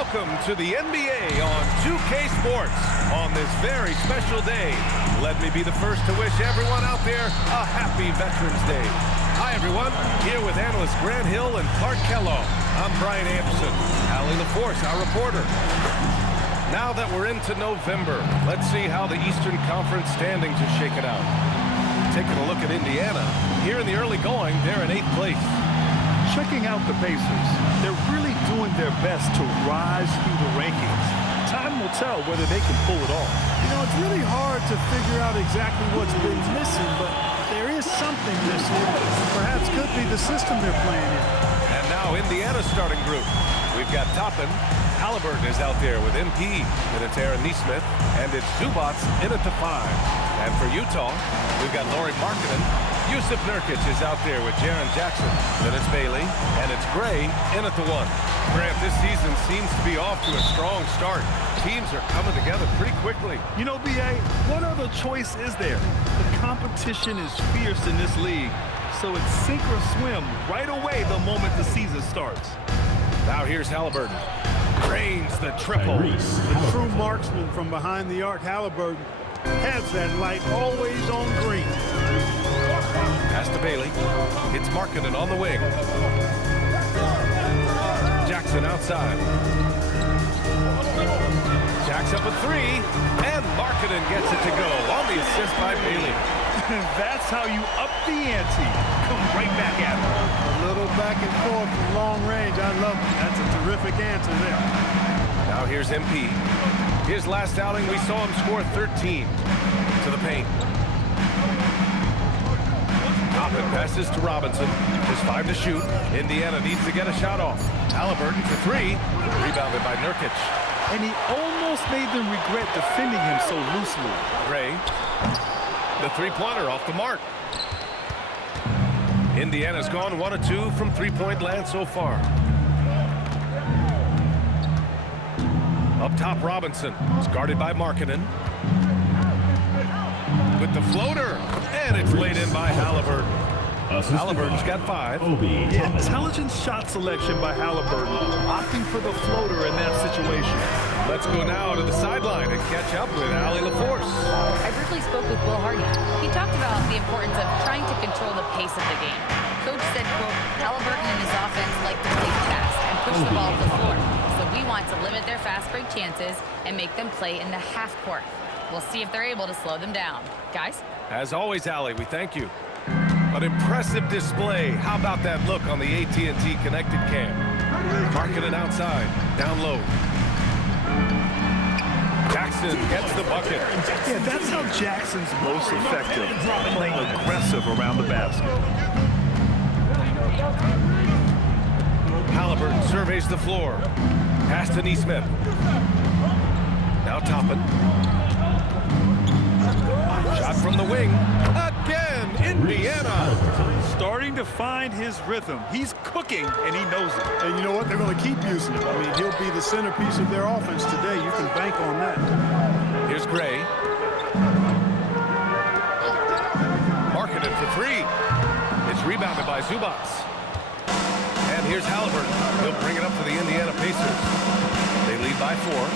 welcome to the NBA on 2K Sports on this very special day. Let me be the first to wish everyone out there a happy Veterans Day. Hi, everyone. Here with analysts Grant Hill and Clark Kellogg. I'm Brian Anderson. Allie LaForce, our reporter. Now that we're into November, let's see how the Eastern Conference standings are shaken out. Taking a look at Indiana. Here in the early going, they're in 8th place. Checking out the Pacers, they're really doing their best to rise through the rankings. Time will tell whether they can pull it off. You know, it's really hard to figure out exactly what's been missing, but there is something missing. Perhaps could be the system they're playing in. And now Indiana's starting group. We've got Toppin. Halliburton is out there with MP. And it's Aaron Nesmith. And it's Zubac in at the 5. And for Utah, we've got Lauri Markkanen. Yusuf Nurkic is out there with Jaren Jackson. Then it's Bailey, and it's Gray in at the 1. Grant, this season seems to be off to a strong start. Teams are coming together pretty quickly. You know, B.A., what other choice is there? The competition is fierce in this league, so it's sink or swim right away the moment the season starts. Now here's Halliburton. Drains the triple. The true marksman from behind the arc, Halliburton, has that light always on green. Pass to Bailey. It's Markkanen on the wing. Jackson outside. Jacks up a 3, and Markkanen gets it to go on the assist by Bailey. That's how you up the ante. Come right back at him. A little back and forth from long range. I love it. That's a terrific answer there. Now here's MP. His last outing, we saw him score 13 to the paint. Toppin passes to Robinson. There's 5 to shoot. Indiana needs to get a shot off. Halliburton for 3. Rebounded by Nurkic. And he almost made them regret defending him so loosely. Gray. The three-pointer off the mark. Indiana's gone 1 of 2 from three-point land so far. Up top, Robinson. It's guarded by Markkanen. With the floater, and it's laid in by Halliburton. Halliburton's got 5. Yeah, intelligent shot selection by Halliburton, opting for the floater in that situation. Let's go now to the sideline and catch up with Allie LaForce. I briefly spoke with Will Hardy. He talked about the importance of trying to control the pace of the game. Coach said, quote, Halliburton and his offense like to play fast and push the ball to the floor. So we want to limit their fast break chances and make them play in the half court. We'll see if they're able to slow them down. Guys? As always, Allie, we thank you. An impressive display. How about that look on the AT&T connected cam? Markkanen outside, down low. Jackson gets the bucket. Yeah, that's how Jackson's most effective, playing aggressive around the basket. Halliburton surveys the floor. Pass to Nesmith. Now Toppin. Shot from the wing. Again, Indiana. Starting to find his rhythm. He's cooking, and he knows it. And you know what? They're going to keep using him. I mean, he'll be the centerpiece of their offense today. You can bank on that. Here's Gray. Markkanen for 3. It's rebounded by Zubac. And here's Halliburton. He'll bring it up for the Indiana Pacers. They lead by 4.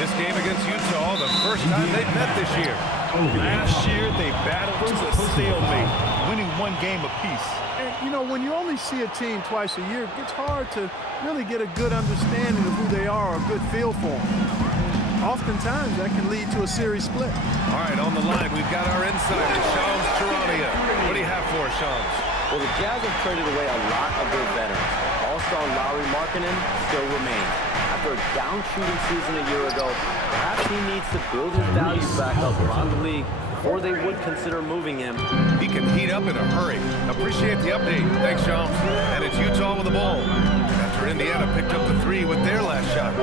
This game against Utah, the first time they've met this year. Last year, they battled to a stalemate, winning 1 game apiece. And, you know, when you only see a team twice a year, it's hard to really get a good understanding of who they are, a good feel for them. Oftentimes, that can lead to a series split. All right, on the line, we've got our insider, Shams Charania. What do you have for us, Shams? Well, the Jazz have traded away a lot of their veterans. All-star Lauri Markkanen still remains. After a down shooting season a year ago, perhaps he needs to build his value back up around the league before they would consider moving him. He can heat up in a hurry. Appreciate the update. Thanks, Shams. And it's Utah with the ball. After Indiana picked up the 3 with their last shot.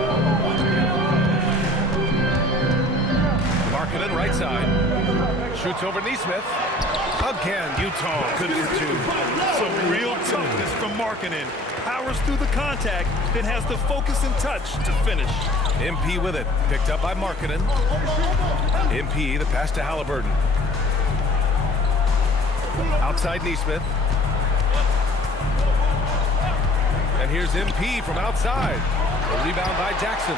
Markkanen right side. Shoots over Nesmith. Again, Utah good for 2. Some real toughness from Markkanen. Powers through the contact, then has the focus and touch to finish. MP with it. Picked up by Markkanen. MP, the pass to Halliburton. Outside Nesmith. And here's MP from outside. The rebound by Jackson.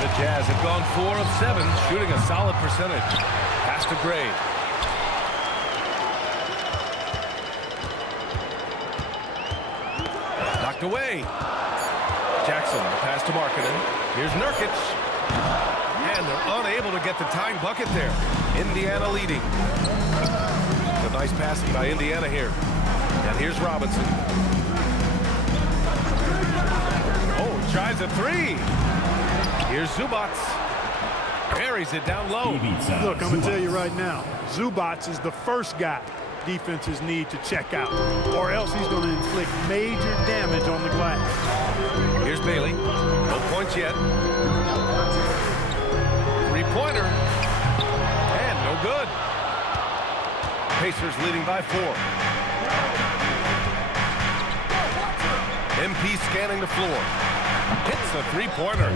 The Jazz have gone 4 of 7, shooting a solid percentage. Pass to Gray. Knocked away. Jackson, the pass to Markkanen. Here's Nurkic. And they're unable to get the tying bucket there. Indiana leading. A nice passing by Indiana here. And here's Robinson. Oh, tries a three. Here's Zubats. Buries it down low. Look, I'm going to tell you right now, Zubats is the first guy defenses need to check out, or else he's going to inflict major damage on the glass. Here's Bailey. No points yet. Three-pointer. And no good. Pacers leading by 4. MP scanning the floor. Hits a three-pointer.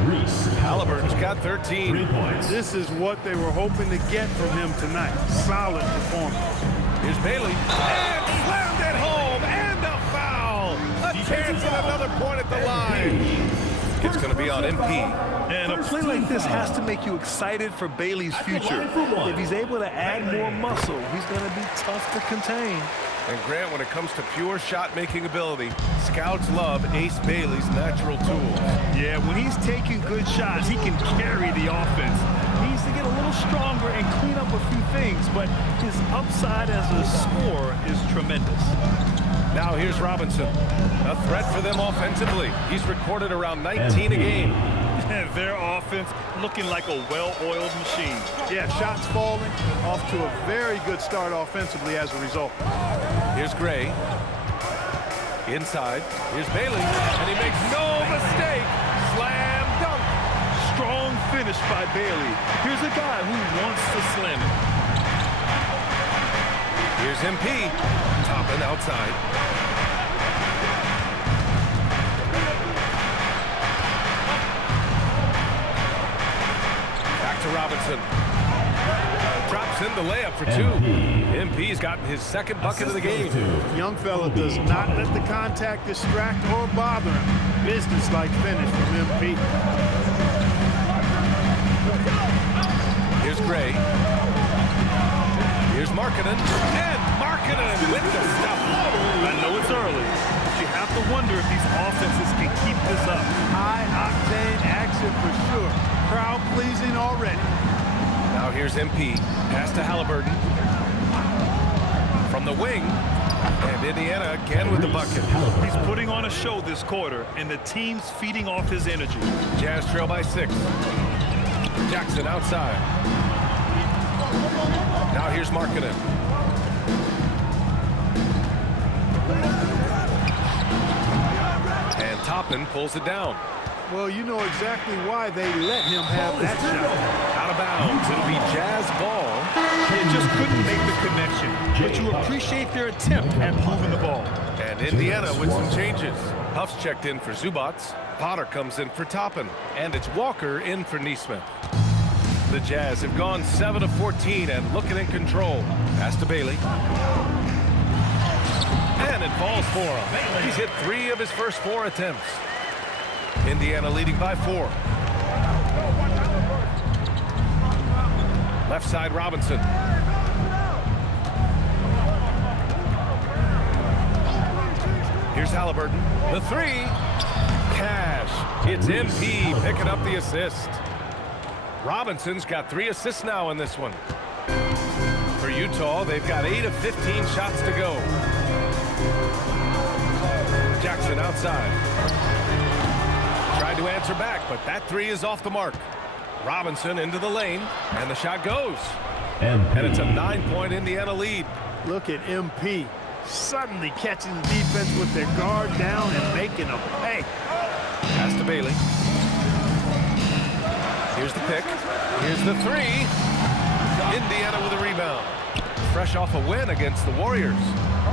Halliburton's got 13. 3 points. This is what they were hoping to get from him tonight. Solid performance. Here's Bailey. And slammed it home. And a foul. A chance at another point at the line. It's going to be on MP. And a play like this has to make you excited for Bailey's future. If he's able to add more muscle, he's going to be tough to contain. And Grant, when it comes to pure shot-making ability, scouts love Ace Bailey's natural tools. Yeah, when he's taking good shots, he can carry the offense. He needs to get a little stronger and clean up a few things, but his upside as a scorer is tremendous. Now here's Robinson. A threat for them offensively. He's recorded around 19 a game. And their offense looking like a well-oiled machine. Yeah, shots falling, off to a very good start offensively as a result. Here's Gray. Inside. Here's Bailey. And he makes no mistake. Slam dunk. Strong finish by Bailey. Here's a guy who wants to slam it. Here's MP. Toppin outside. Back to Robinson. Drops in the layup for 2. MP's gotten his second bucket of the game. Young fella does not let the contact distract or bother him. Business-like finish from MP. Here's Gray. Here's Markkanen. And Markkanen with the stuff. I know it's early, but you have to wonder if these offenses can keep this up. High-octane action for sure. Crowd-pleasing already. Now here's MP. Pass to Halliburton. From the wing. And Indiana again with the bucket. He's putting on a show this quarter, and the team's feeding off his energy. Jazz trail by 6. Jackson outside. Now here's Markkanen. And Toppin pulls it down. Well, you know exactly why they let him have that shot. Out of bounds. It'll be Jazz ball. They just couldn't make the connection, but you appreciate their attempt at moving the ball. And Indiana with some changes. Huff's checked in for Zubats. Potter comes in for Toppin. And it's Walker in for Neesmith. The Jazz have gone 7 of 14 and looking in control. Pass to Bailey. And it falls for him. He's hit 3 of his first 4 attempts. Indiana leading by 4. Left side, Robinson. Here's Halliburton. The 3. Cash. It's MP picking up the assist. Robinson's got 3 assists now in this one. For Utah, they've got 8 of 15 shots to go. Jackson outside. Tried to answer back, but that 3 is off the mark. Robinson into the lane, and the shot goes. And it's a 9-point Indiana lead. Look at MP suddenly catching the defense with their guard down and making a pay. Pass to Bailey. Here's the pick. Here's the 3. Indiana with a rebound. Fresh off a win against the Warriors.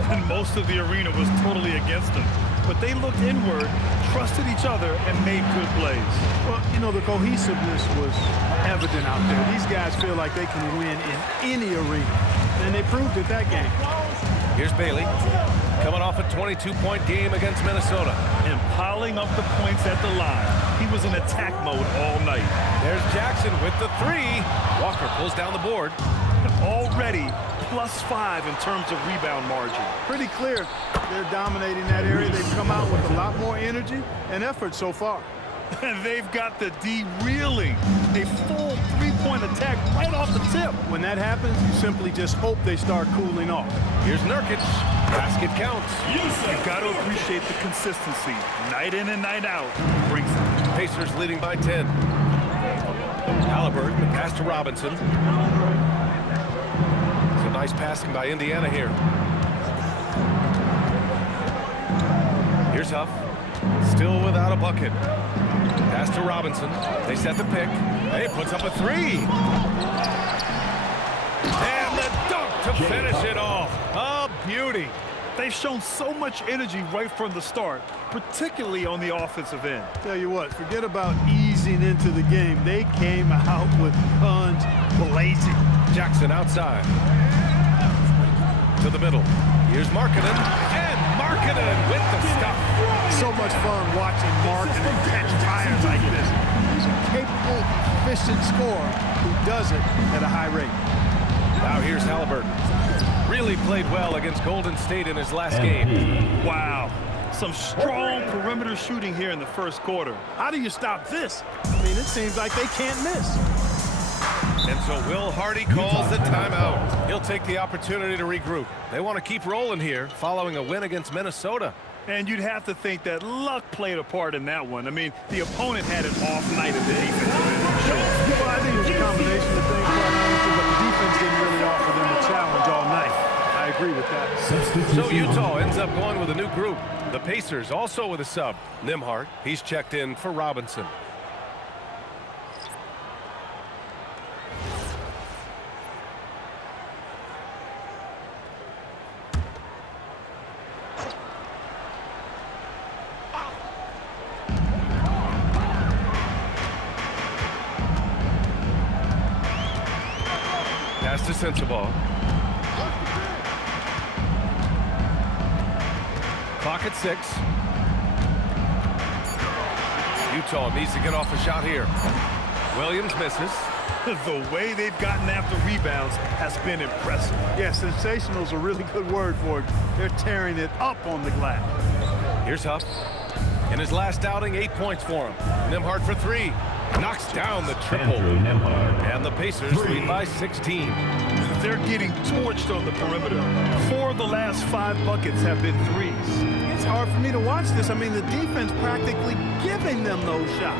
And most of the arena was totally against them. But they looked inward, trusted each other, and made good plays. Well, you know, the cohesiveness was evident out there. These guys feel like they can win in any arena. And they proved it that game. Here's Bailey. coming off a 22-point game against Minnesota. And piling up the points at the line. He was in attack mode all night. There's Jackson with the three. Walker pulls down the board. Already +5 in terms of rebound margin. Pretty clear they're dominating that area. They've come out with a lot more energy and effort so far. And they've got the D reeling. A full three-point attack right off the tip. When that happens, you simply just hope they start cooling off. Here's Nurkic. Basket counts. You've got to appreciate the consistency. Night in and night out. Brings it. Pacers leading by 10. Halliburton, the pass to Robinson. Some nice passing by Indiana here. Here's Huff. Still without a bucket. Pass to Robinson. They set the pick. He puts up a three. And the dunk to finish it off. A beauty. They've shown so much energy right from the start, particularly on the offensive end. Tell you what, forget about easing into the game. They came out with guns blazing. Jackson outside. To the middle. Here's Markkanen. And Markkanen with the stuff. So much fun watching Markkanen catch fires like this. He's a capable, efficient scorer who does it at a high rate. Now here's Halliburton. Really played well against Golden State in his last game. Wow. Some strong perimeter shooting here in the first quarter. How do you stop this? I mean, it seems like they can't miss. And so Will Hardy calls the timeout. He'll take the opportunity to regroup. They want to keep rolling here following a win against Minnesota. And you'd have to think that luck played a part in that one. I mean, the opponent had an off night at the defensive end. Well, I think it was a combination of things, quite honestly, but the defense didn't really offer them a challenge all night. I agree with that. So Utah ends up going with a new group. The Pacers also with a sub. Nembhard, he's checked in for Robinson. Pass to Sensabaugh. Clock at 6. Utah needs to get off a shot here. Williams misses. The way they've gotten after rebounds has been impressive. Yeah, sensational is a really good word for it. They're tearing it up on the glass. Here's Huff. In his last outing, 8 points for him. Nembhard for 3. Knocks down the triple. And the Pacers lead by 16. They're getting torched on the perimeter. 4 of the last 5 buckets have been threes. It's hard for me to watch this. I mean, the defense practically giving them those shots.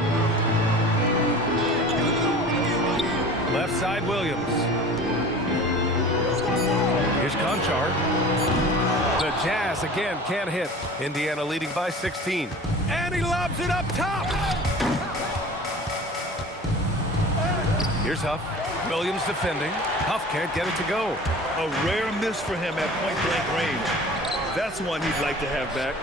Left side, Williams. Here's Conchar. The Jazz again can't hit. Indiana leading by 16. And he lobs it up top. Here's Huff. Williams defending. Huff can't get it to go. A rare miss for him at point-blank range. That's one he'd like to have back.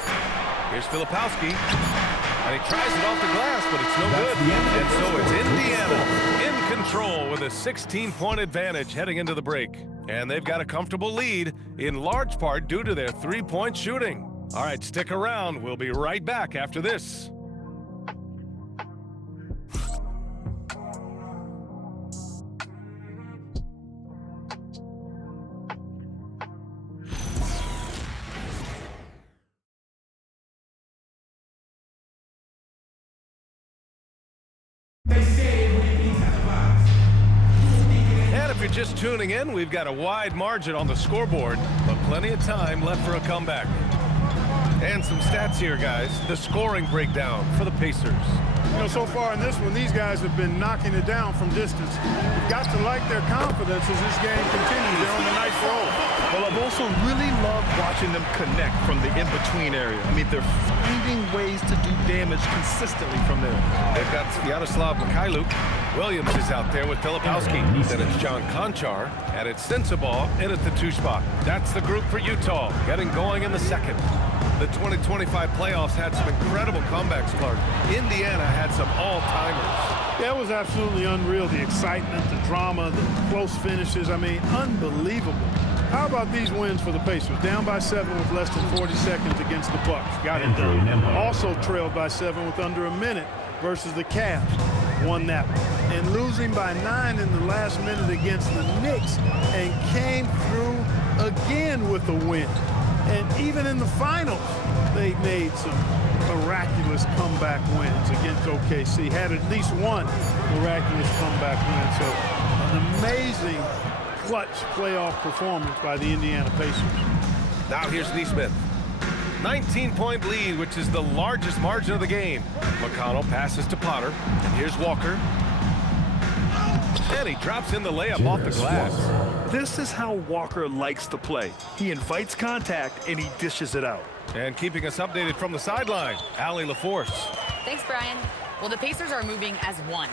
Here's Filipowski. And he tries it off the glass, but it's no good. And so it's Indiana in control with a 16-point advantage heading into the break. And they've got a comfortable lead, in large part due to their three-point shooting. All right, stick around. We'll be right back after this. And if you're just tuning in, we've got a wide margin on the scoreboard, but plenty of time left for a comeback. And some stats here, guys. The scoring breakdown for the Pacers. You know, so far in this one, these guys have been knocking it down from distance. You've got to like their confidence as this game continues. They're on a nice roll. Well, I've also really loved watching them connect from the in-between area. I mean, they're finding ways to do damage consistently from there. They've got Sviatoslav Mikhailuk. Williams is out there with Filipowski. Then it's John Conchar, and it's Sensabaugh in at the 2 spot. That's the group for Utah, getting going in the second. The 2025 playoffs had some incredible comebacks, Clark. Indiana had some all-timers. That was absolutely unreal. The excitement, the drama, the close finishes. I mean, unbelievable. How about these wins for the Pacers? Down by 7 with less than 40 seconds against the Bucks. Got it done. Also trailed by 7 with under a minute versus the Cavs. Won that one. And losing by 9 in the last minute against the Knicks and came through again with a win. And even in the finals, they made some miraculous comeback wins against OKC. Had at least one miraculous comeback win. So an amazing clutch playoff performance by the Indiana Pacers. Now here's Neesmith. 19-point lead, which is the largest margin of the game. McConnell passes to Potter. And here's Walker. And he drops in the layup off the glass. This is how Walker likes to play. He invites contact and he dishes it out. And keeping us updated from the sideline, Allie LaForce. Thanks, Brian. Well, the Pacers are moving as one.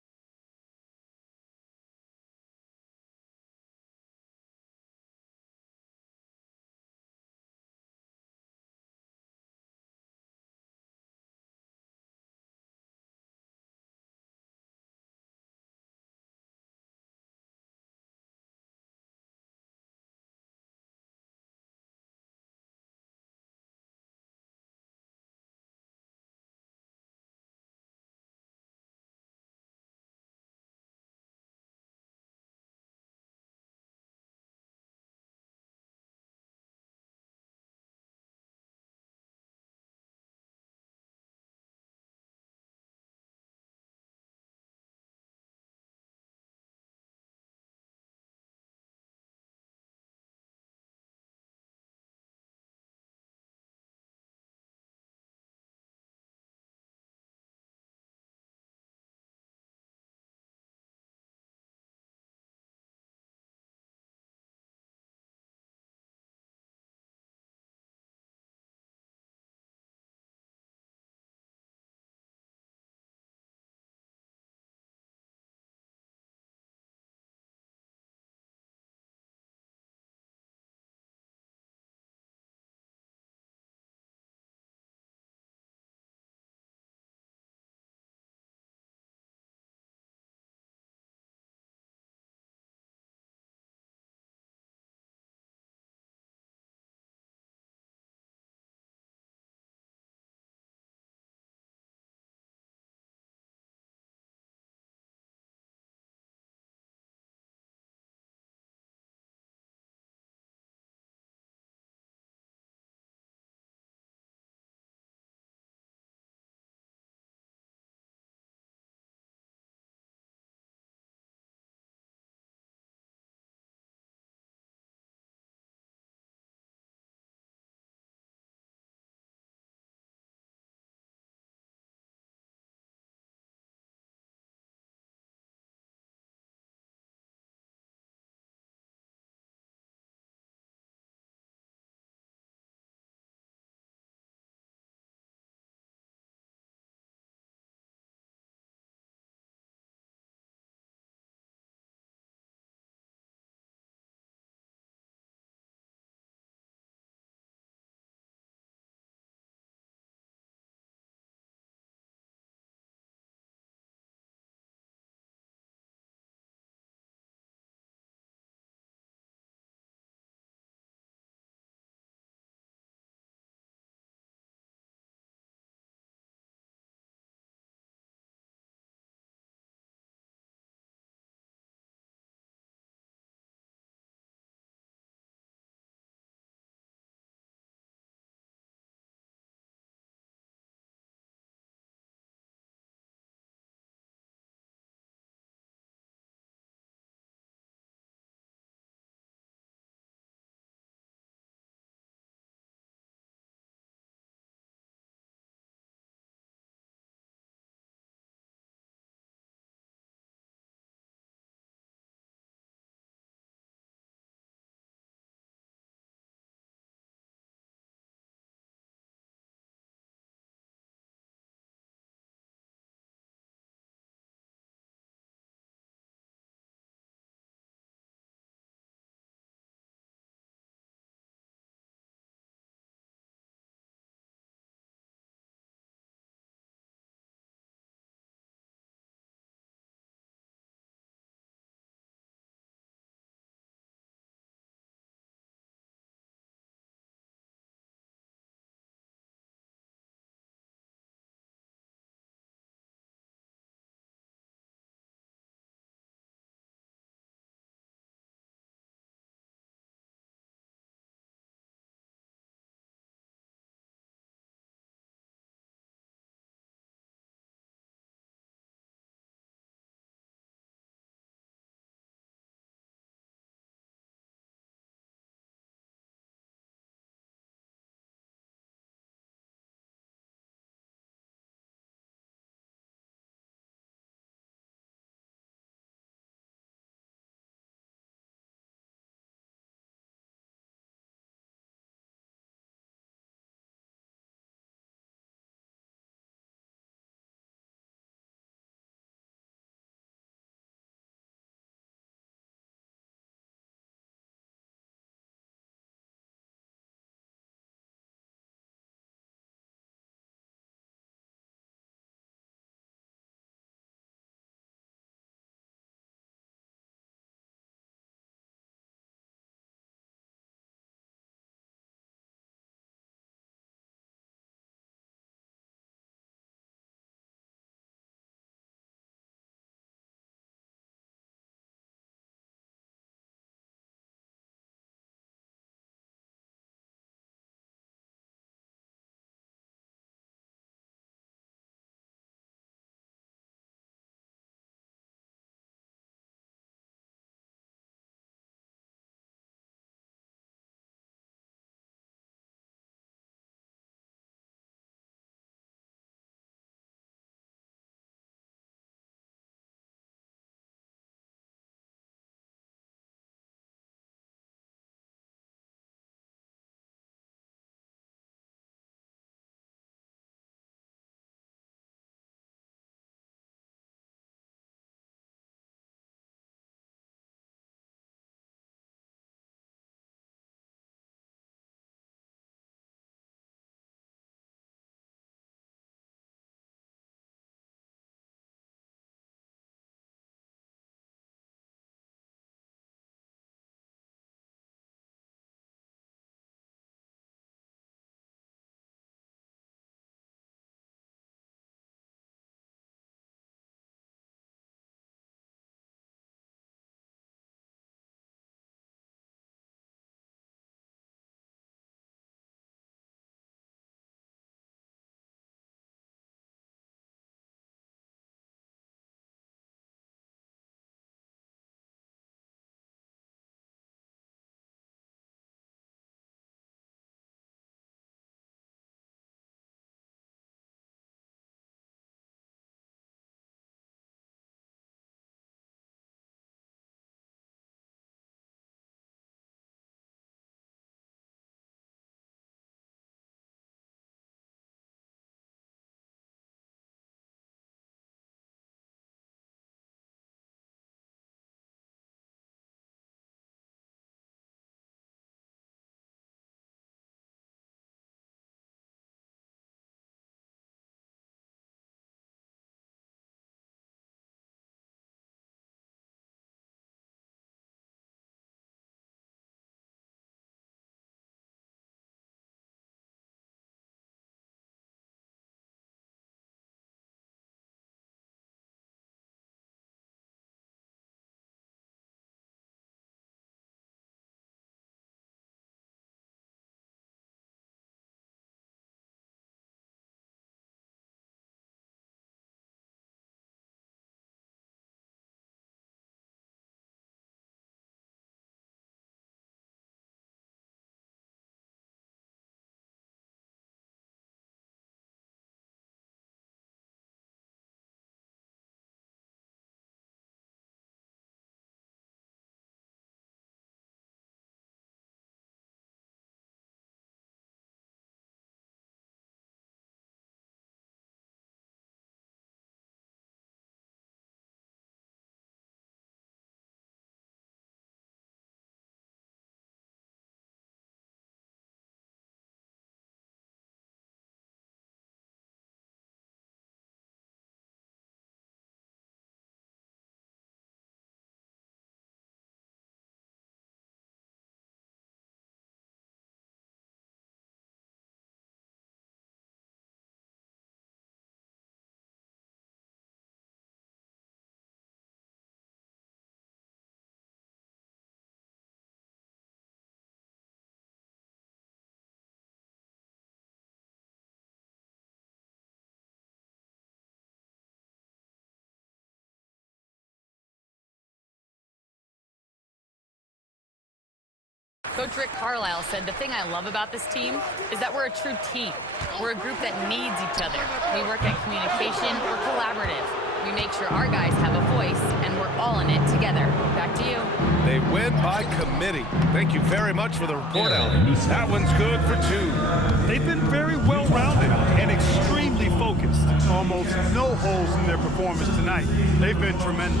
Coach Rick Carlisle said the thing I love about this team is that we're a true team. We're a group that needs each other. We work at communication, we're collaborative. We make sure our guys have a voice, and we're all in it together. Back to you. They win by committee. Thank you very much for the report, Alan. That one's good for 2. They've been very well-rounded and extremely focused. Almost no holes in their performance tonight. They've been tremendous.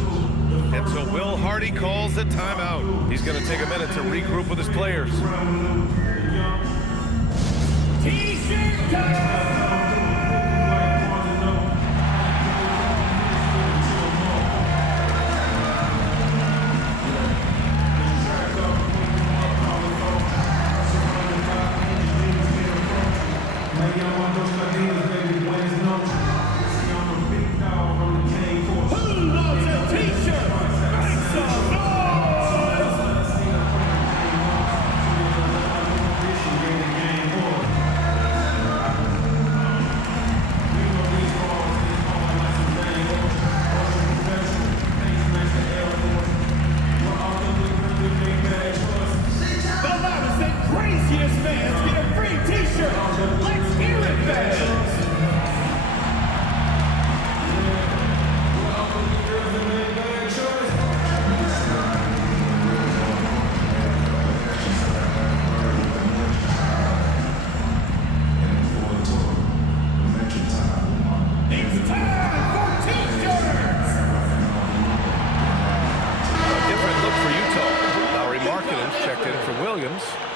And so Will Hardy calls the timeout. He's going to take a minute to regroup with his players. T-shirt time!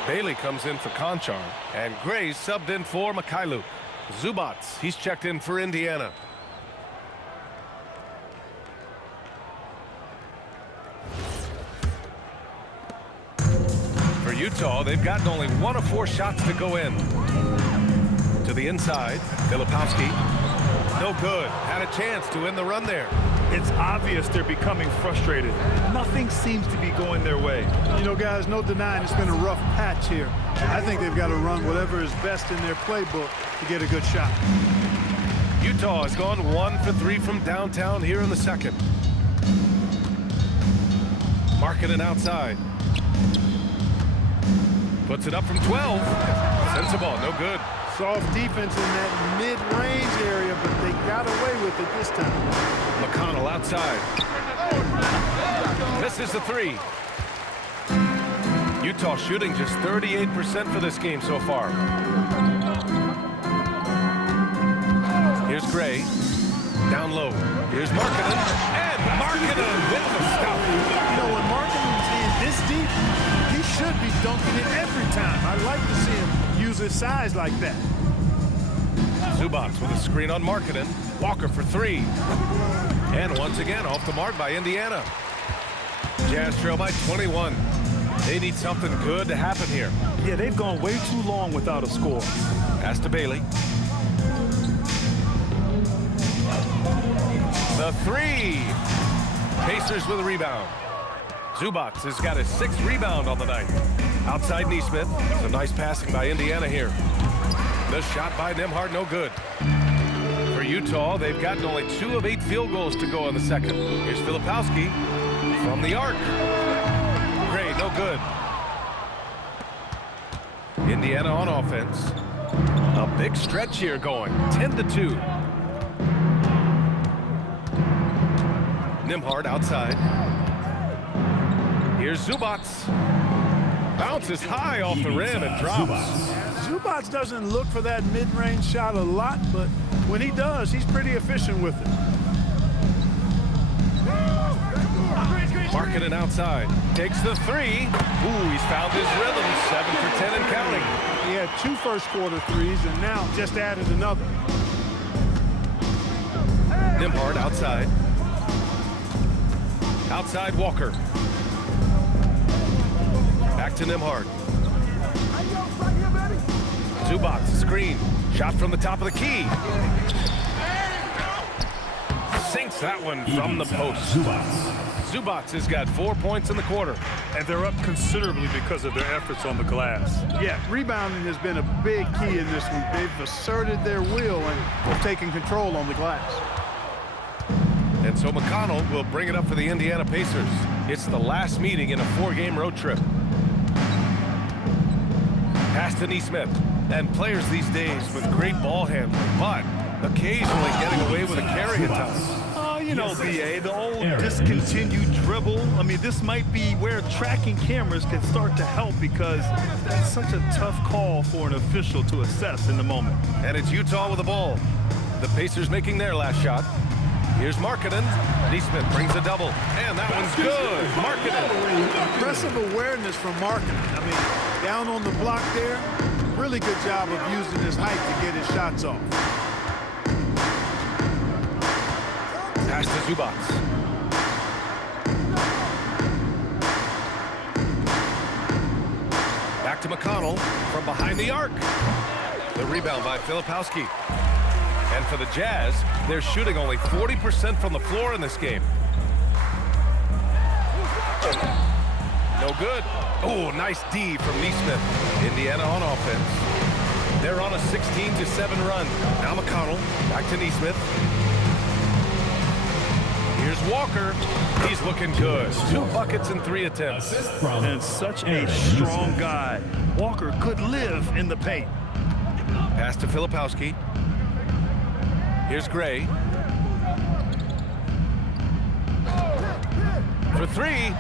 Bailey comes in for Conchar, and Gray subbed in for Mikhailuk. Zubats, he's checked in for Indiana. For Utah, they've gotten only 1 of 4 shots to go in. To the inside, Filipowski. No good. Had a chance to end the run there. It's obvious they're becoming frustrated. Nothing seems to be going their way. You know, guys, no denying it's been a rough patch here. I think they've got to run whatever is best in their playbook to get a good shot. Utah has gone 1 for 3 from downtown here in the second. Markkanen outside. Puts it up from 12. Sends the ball, no good. Soft defense in that mid-range area, but they got away with it this time. McConnell outside. This is the 3. Utah shooting just 38% for this game so far. Here's Gray. Down low. Here's Markkanen. And Markkanen with the stop. You know, when Markkanen's in this deep, he should be dunking it every time. I like to see him use his size like that. Zubats with a screen on Markkanen. Walker for 3. And once again, off the mark by Indiana. Jazz trail by 21. They need something good to happen here. Yeah, they've gone way too long without a score. Pass to Bailey. The 3. Pacers with a rebound. Zubats has got his 6th rebound on the night. Outside Neesmith. Some nice passing by Indiana here. The shot by Nembhard, no good. For Utah, they've gotten only 2 of 8 field goals to go in the second. Here's Filipowski from the arc. Gray, no good. Indiana on offense. A big stretch here going, 10-2. Nembhard outside. Here's Zubats. Bounces high off the rim and drops. Zubats doesn't look for that mid-range shot a lot, but when he does, he's pretty efficient with it. Markkanen outside. Takes the 3. Ooh, he's found his rhythm. 7 for 10 and counting. He had 2 first-quarter threes and now just added another. Nembhard outside. Outside Walker. Back to Nembhard. Zubats, screen. Shot from the top of the key. Sinks that one from the post. Zubats has got 4 points in the quarter. And they're up considerably because of their efforts on the glass. Yeah, rebounding has been a big key in this one. They've asserted their will and have taken control on the glass. And so McConnell will bring it up for the Indiana Pacers. It's the last meeting in a 4-game road trip. Pass to Neesmith. And players these days with great ball handling, but occasionally getting away with a carry at times. You know, BA, the old discontinued dribble. I mean, this might be where tracking cameras can start to help because that's such a tough call for an official to assess in the moment. And it's Utah with the ball. The Pacers making their last shot. Here's Markkanen. Neesmith brings a double, and that one's good. Markkanen. Impressive awareness from Markkanen. I mean, down on the block there, really good job of using his height to get his shots off. Pass to Zubats. Back to McConnell from behind the arc. The rebound by Filipowski. And for the Jazz, they're shooting only 40% from the floor in this game. No good. Oh, nice D from Neesmith. Indiana on offense. They're on a 16-7 run. Now McConnell, back to Neesmith. Here's Walker. He's looking good. 2 buckets in 3 attempts. And such a strong guy. Walker could live in the paint. Pass to Filipowski. Here's Gray. For 3.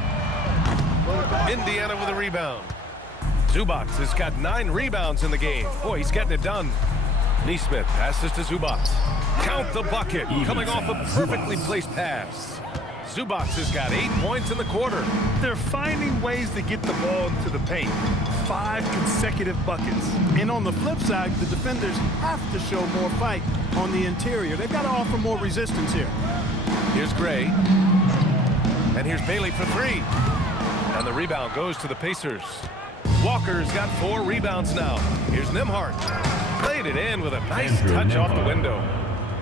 Indiana with a rebound. Zubats has got 9 rebounds in the game. Boy, he's getting it done. Neesmith passes to Zubats. Count the bucket, coming off a perfectly placed pass. Zubats has got 8 points in the quarter. They're finding ways to get the ball into the paint. 5 consecutive buckets. And on the flip side, the defenders have to show more fight on the interior. They've got to offer more resistance here. Here's Gray. And here's Bailey for 3. And the rebound goes to the Pacers. Walker's got 4 rebounds now. Here's Nembhard. Played it in with a nice touch off the window.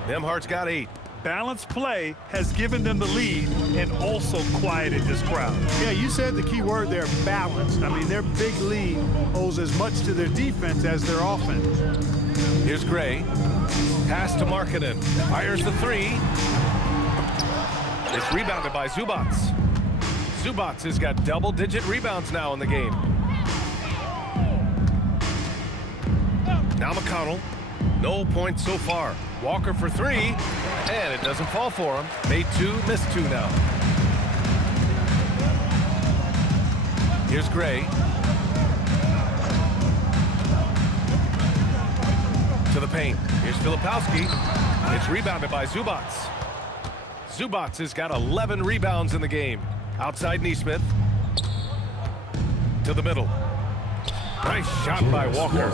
Nembhard's got 8. Balanced play has given them the lead and also quieted this crowd. Yeah, you said the key word there, balanced. I mean, their big lead owes as much to their defense as their offense. Here's Gray. Pass to Markkanen. Fires the 3. It's rebounded by Zubats. Zubats has got double-digit rebounds now in the game. Now McConnell. No points so far. Walker for 3, and it doesn't fall for him. Made 2, missed 2 now. Here's Gray. To the paint. Here's Filipowski. It's rebounded by Zubats. Zubats has got 11 rebounds in the game. Outside Neesmith. To the middle. Nice shot by Walker.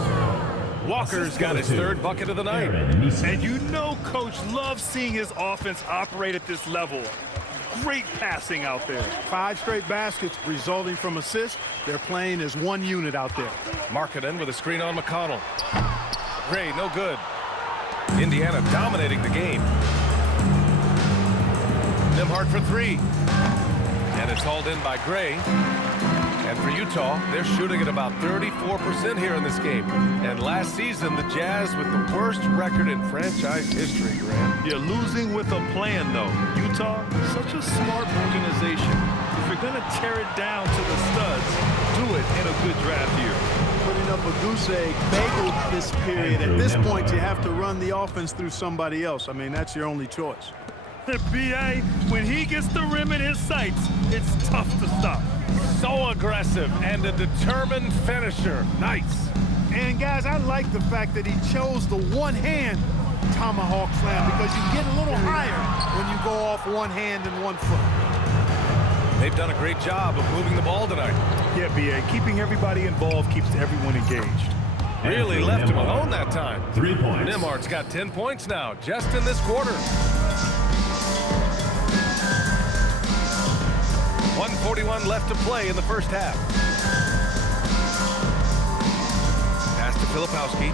Walker's got his 3rd bucket of the night. And you know Coach loves seeing his offense operate at this level. Great passing out there. 5 straight baskets resulting from assists. They're playing as one unit out there. Markkanen with a screen on McConnell. Gray, no good. Indiana dominating the game. Nembhard for 3. And it's hauled in by Gray. And for Utah, they're shooting at about 34% here in this game. And last season, the Jazz with the worst record in franchise history, Grant. You're losing with a plan, though. Utah, such a smart organization. If you're going to tear it down to the studs, do it in a good draft year. Putting up a goose egg bagel this period. At this point, you have to run the offense through somebody else. I mean, that's your only choice. B.A., when he gets the rim in his sights, it's tough to stop. So aggressive and a determined finisher. Nice. And guys, I like the fact that he chose the one-hand tomahawk slam because you get a little higher when you go off one hand and one foot. They've done a great job of moving the ball tonight. Yeah, B.A., keeping everybody involved keeps everyone engaged. Really left him alone that time. 3 points. Nembhard's got 10 points now, just in this quarter. 1:41 left to play in the first half. Pass to Filipowski.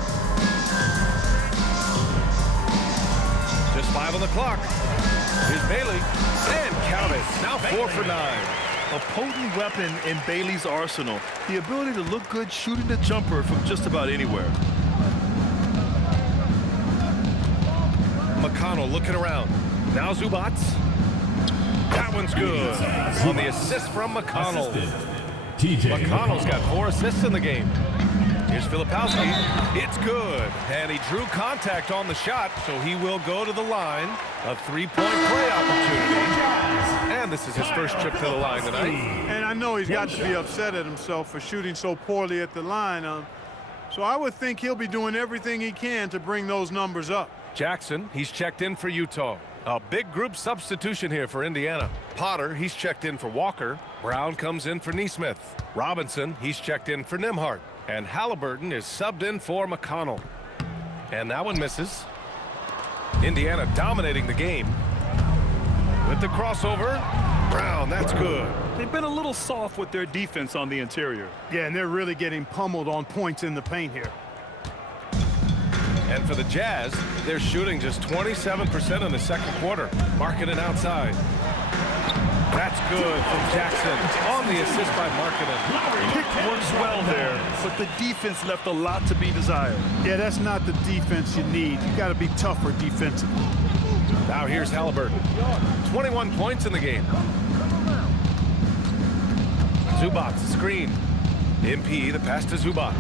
Just 5 on the clock. Here's Bailey. And count it. Now 4 for 9. A potent weapon in Bailey's arsenal. The ability to look good shooting the jumper from just about anywhere. McConnell looking around. Now Zubats. That one's good. On the assist from McConnell. TJ McConnell's got 4 assists in the game. Here's Filipowski. It's good. And he drew contact on the shot, so he will go to the line. A three-point play opportunity. And this is his first trip to the line tonight. And I know he's got to be upset at himself for shooting so poorly at the line. So I would think he'll be doing everything he can to bring those numbers up. Jackson, he's checked in for Utah. A big group substitution here for Indiana. Potter, he's checked in for Walker. Brown comes in for Neesmith. Robinson, he's checked in for Nimhart. And Halliburton is subbed in for McConnell. And that one misses. Indiana dominating the game. With the crossover, Brown, that's good. They've been a little soft with their defense on the interior. Yeah, and they're really getting pummeled on points in the paint here. And for the Jazz, they're shooting just 27% in the second quarter. Markkanen outside. That's good from Jackson on the assist by Markkanen. Pick works well there, but the defense left a lot to be desired. Yeah, that's not the defense you need. You got to be tougher defensively. Now here's Halliburton. 21 points in the game. Zubac, screen. MP, the pass to Zubac.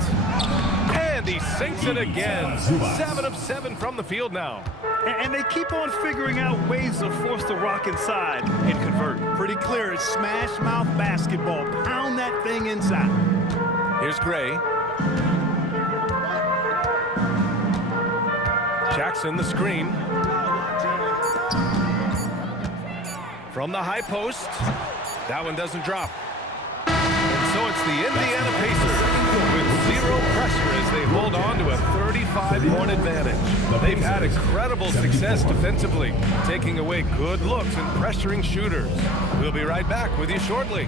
And he sinks it again. 7 of 7 from the field now. And they keep on figuring out ways to force the rock inside and convert. Pretty clear. It's smash mouth basketball. Pound that thing inside. Here's Gray. Jackson, the screen. From the high post. That one doesn't drop. And so it's the Indiana Pacers with 0 pressure as they hold on to a 35-point advantage. They've had incredible success defensively, taking away good looks and pressuring shooters. We'll be right back with you shortly.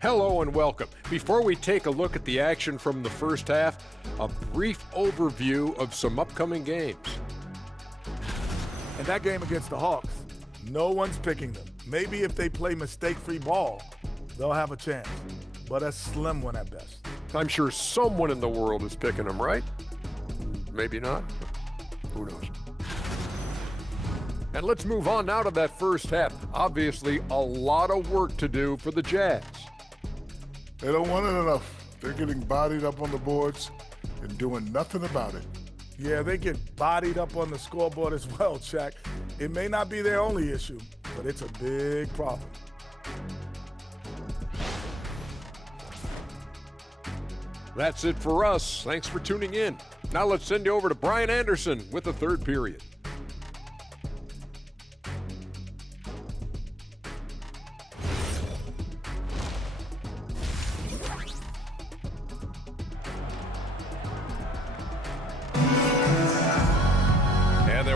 Hello and welcome. Before we take a look at the action from the first half, a brief overview of some upcoming games. And that game against the Hawks, no one's picking them. Maybe if they play mistake-free ball, they'll have a chance, but a slim one at best. I'm sure someone in the world is picking them, right? Maybe not. Who knows? And let's move on now to that first half. Obviously, a lot of work to do for the Jazz. They don't want it enough. They're getting bodied up on the boards and doing nothing about it. Yeah, they get bodied up on the scoreboard as well, Shaq. It may not be their only issue, but it's a big problem. That's it for us. Thanks for tuning in. Now let's send you over to Brian Anderson with the third period.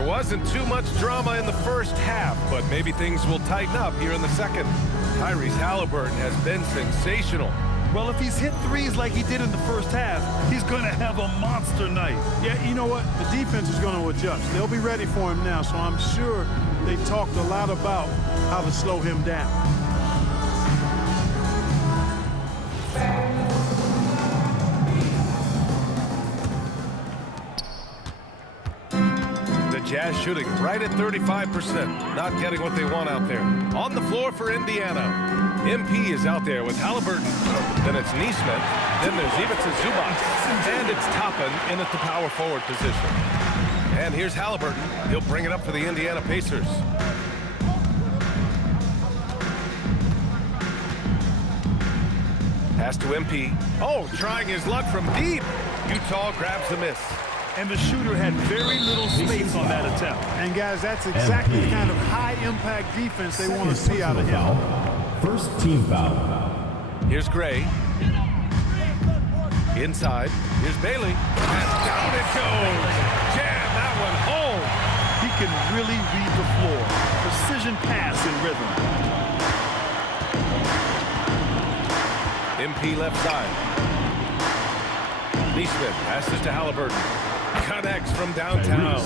Wasn't too much drama in the first half, but maybe things will tighten up here in the second. Tyrese Halliburton has been sensational. Well, if he's hit threes like he did in the first half, he's going to have a monster night. Yeah, you know what? The defense is going to adjust. They'll be ready for him now, so I'm sure they talked a lot about how to slow him down. Jazz shooting right at 35%, not getting what they want out there. On the floor for Indiana, MP is out there with Halliburton. Then it's Neesmith. Then there's Ivica Zubac. And it's Toppin in at the power forward position. And here's Halliburton. He'll bring it up for the Indiana Pacers. Pass to MP. Oh, trying his luck from deep. Utah grabs the miss. And the shooter had very little space on that attempt. And guys, that's exactly the kind of high-impact defense they want to see out of him. First team foul. Here's Gray. Inside. Here's Bailey. And down it goes. Jam that one home. He can really read the floor. Precision pass and rhythm. MP left side. Neesmith passes to Halliburton. Connects from downtown.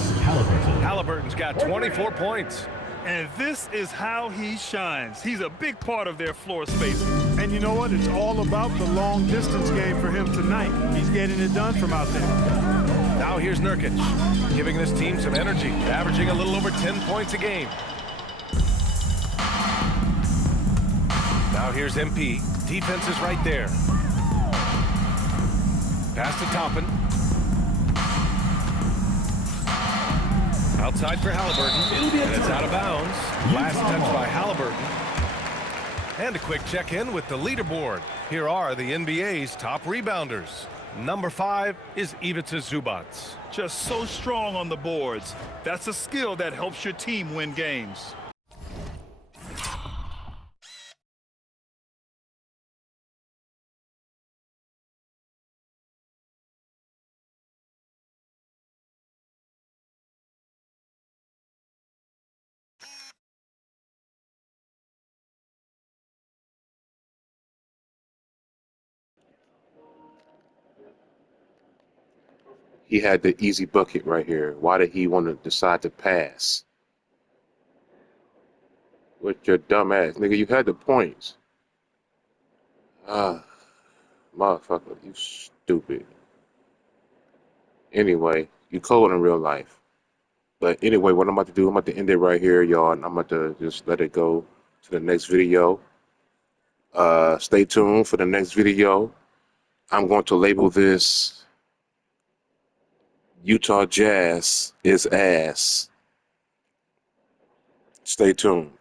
Halliburton's got 24 points. And this is how he shines. He's a big part of their floor spacing. And you know what? It's all about the long distance game for him tonight. He's getting it done from out there. Now here's Nurkic, giving this team some energy, averaging a little over 10 points a game. Now here's MP. Defense is right there. Pass to Toppin. Outside for Halliburton, and it's out of bounds. Last touch by Halliburton. And a quick check-in with the leaderboard. Here are the NBA's top rebounders. Number 5 is Ivica Zubac. Just so strong on the boards. That's a skill that helps your team win games. He had the easy bucket right here. Why did he want to decide to pass? With your dumb ass. Nigga, you had the points. Motherfucker, you stupid. Anyway, you cold in real life. But anyway, what I'm about to do, I'm about to end it right here, y'all, and I'm about to just let it go to the next video. Stay tuned for the next video. I'm going to label this Utah Jazz is ass. Stay tuned.